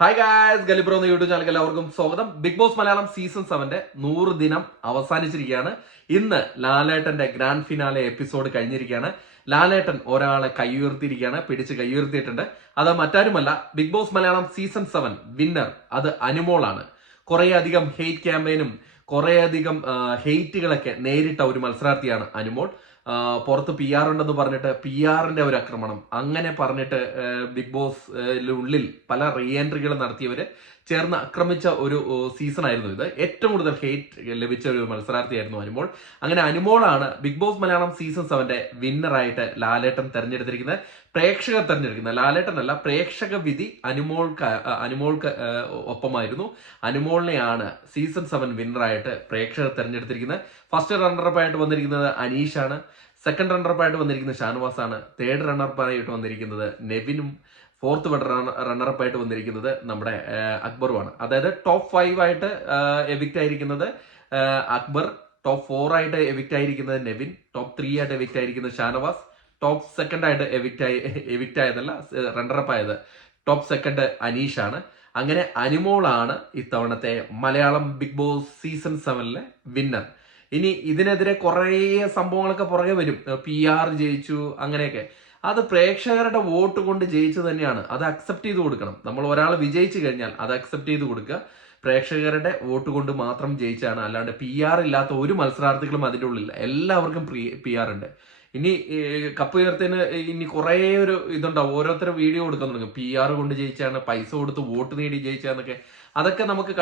Hi guys, ഗലിബ്രോ എന്ന YouTube ചാനലിൽ എല്ലാവർക്കും സ്വാഗതം. ബിഗ് ബോസ് മലയാളം സീസൺ 7 100 ദിനം അവസാനിച്ചിരിക്കുകയാണ്. ഇന്ന് ലാലേട്ടന്റെ ഗ്രാൻഡ് ഫിനാലെ എപ്പിസോഡ് കഴിഞ്ഞിരിക്കുകയാണ്. ലാലേട്ടൻ ഒരാളെ കൈയുയർത്തിയിരിക്കുകയാണ്, പിടിച്ച് കൈയുയർത്തിയിട്ടുണ്ട്. അത് മറ്റാരുമല്ല, Bigg Boss Malayalam season 7 winner അത് അനുമോളാണ്. കുറേയധികം ഹെയ്റ്റ് ക്യാമ്പയിനും കുറേയധികം ഹെയ്റ്റുകളൊക്കെ നേരിട്ട ഒരു മത്സരാർത്ഥിയാണ് അനുമോൾ. പുറത്ത് പി ആർ ഉണ്ടെന്ന് പറഞ്ഞിട്ട് പി ആറിന്റെ ഒരു ആക്രമണം അങ്ങനെ പറഞ്ഞിട്ട് ബിഗ് ബോസ് ഉള്ളിൽ പല റീ എൻട്രികൾ നടത്തിയവര് ചേർന്ന് ആക്രമിച്ച ഒരു സീസൺ ആയിരുന്നു ഇത്. ഏറ്റവും കൂടുതൽ ഹെയ്റ്റ് ലഭിച്ച ഒരു മത്സരാർത്ഥിയായിരുന്നു അനുമോൾ. അങ്ങനെ അനുമോളാണ് ബിഗ് ബോസ് മലയാളം സീസൺ 7 വിന്നറായിട്ട് ലാലേട്ടൻ തെരഞ്ഞെടുത്തിരിക്കുന്നത്. പ്രേക്ഷകർ തെരഞ്ഞെടുക്കുന്ന ലാലേട്ടനല്ല, പ്രേക്ഷക വിധി അനുമോൾക്ക് ഒപ്പമായിരുന്നു. അനുമോളിനെയാണ് സീസൺ 7 വിന്നറായിട്ട് പ്രേക്ഷകർ തെരഞ്ഞെടുത്തിരിക്കുന്നത്. ഫസ്റ്റ് റണ്ണറപ്പ് ആയിട്ട് വന്നിരിക്കുന്നത് അനീഷാണ്. സെക്കൻഡ് റണ്ണറപ്പ് ആയിട്ട് വന്നിരിക്കുന്നത് ഷാനവാസ് ആണ്. തേർഡ് റണ്ണറപ്പ് ആയിട്ട് വന്നിരിക്കുന്നത് നെവിനും. ഫോർത്ത് റണ്ണറപ്പ് ആയിട്ട് വന്നിരിക്കുന്നത് നമ്മുടെ അക്ബറുമാണ്. അതായത് ടോപ്പ് 5 ആയിട്ട് എവിക്റ്റ് ആയിരിക്കുന്നത് അക്ബർ, ടോപ്പ് 4 ആയിട്ട് എവിക്റ്റ് ആയിരിക്കുന്നത് നെവിൻ, ടോപ്പ് 3 ആയിട്ട് എവിക്റ്റ് ആയിരിക്കുന്നത് ഷാനവാസ്, ടോപ്പ് സെക്കൻഡ് ആയിട്ട് എവിക്റ്റ് ആയതല്ല, റണ്ണറപ്പ് ആയത് ടോപ്പ് സെക്കൻഡ് അനീഷാണ്. അങ്ങനെ അനുമോളാണ് ഇത്തവണത്തെ Malayalam Bigg Boss season 7 winner. ഇനി ഇതിനെതിരെ കുറേ സംഭവങ്ങളൊക്കെ പുറകെ വരും. പി ആർ ജയിച്ചു അങ്ങനെയൊക്കെ. അത് പ്രേക്ഷകരുടെ വോട്ട് കൊണ്ട് ജയിച്ചു തന്നെയാണ്. അത് അക്സെപ്റ്റ് ചെയ്ത് കൊടുക്കണം. നമ്മൾ ഒരാൾ വിജയിച്ചു കഴിഞ്ഞാൽ അത് അക്സെപ്റ്റ് ചെയ്ത് കൊടുക്കുക. പ്രേക്ഷകരുടെ വോട്ട് കൊണ്ട് മാത്രം ജയിച്ചാണ്. അല്ലാണ്ട് പി ആർ ഇല്ലാത്ത ഒരു മത്സരാർത്ഥികളും അതിൻ്റെ ഉള്ളിൽ. എല്ലാവർക്കും പി ആർ ഉണ്ട്. ഇനി കപ്പ് ഉയർത്തിന് ഇനി കുറേ ഒരു ഇതുണ്ടാവും. ഓരോരുത്തരും വീഡിയോ കൊടുക്കാൻ തുടങ്ങും. പി ആർ കൊണ്ട് ജയിച്ചാണ്, പൈസ കൊടുത്ത് വോട്ട് നേടി ജയിച്ചാന്നൊക്കെ. അതൊക്കെ നമുക്ക്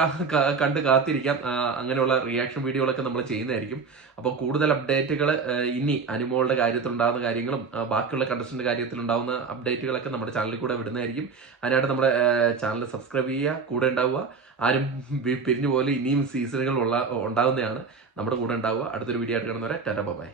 കണ്ട് കാത്തിരിക്കാം. അങ്ങനെയുള്ള റിയാക്ഷൻ വീഡിയോകളൊക്കെ നമ്മൾ ചെയ്യുന്നതായിരിക്കും. അപ്പോൾ കൂടുതൽ അപ്ഡേറ്റുകൾ ഇനി അനുമോളുടെ കാര്യത്തിലുണ്ടാകുന്ന കാര്യങ്ങളും ബാക്കിയുള്ള കണ്ടസ്റ്റന്റ് കാര്യത്തിലുണ്ടാകുന്ന അപ്ഡേറ്റുകളൊക്കെ നമ്മുടെ ചാനലിൽ കൂടെ വിടുന്നതായിരിക്കും. അതിനായിട്ട് നമ്മുടെ ചാനൽ സബ്സ്ക്രൈബ് ചെയ്യുക, കൂടെ ഉണ്ടാവുക. ആരും പിരിഞ്ഞു പോലെ ഇനിയും സീസണുകൾ ഉണ്ടാകുന്നതാണ്. നമ്മുടെ കൂടെ ഉണ്ടാവുക. അടുത്തൊരു വീഡിയോ ആയിട്ട് കാണുന്നവരെ ടാറ്റാ ബൈ.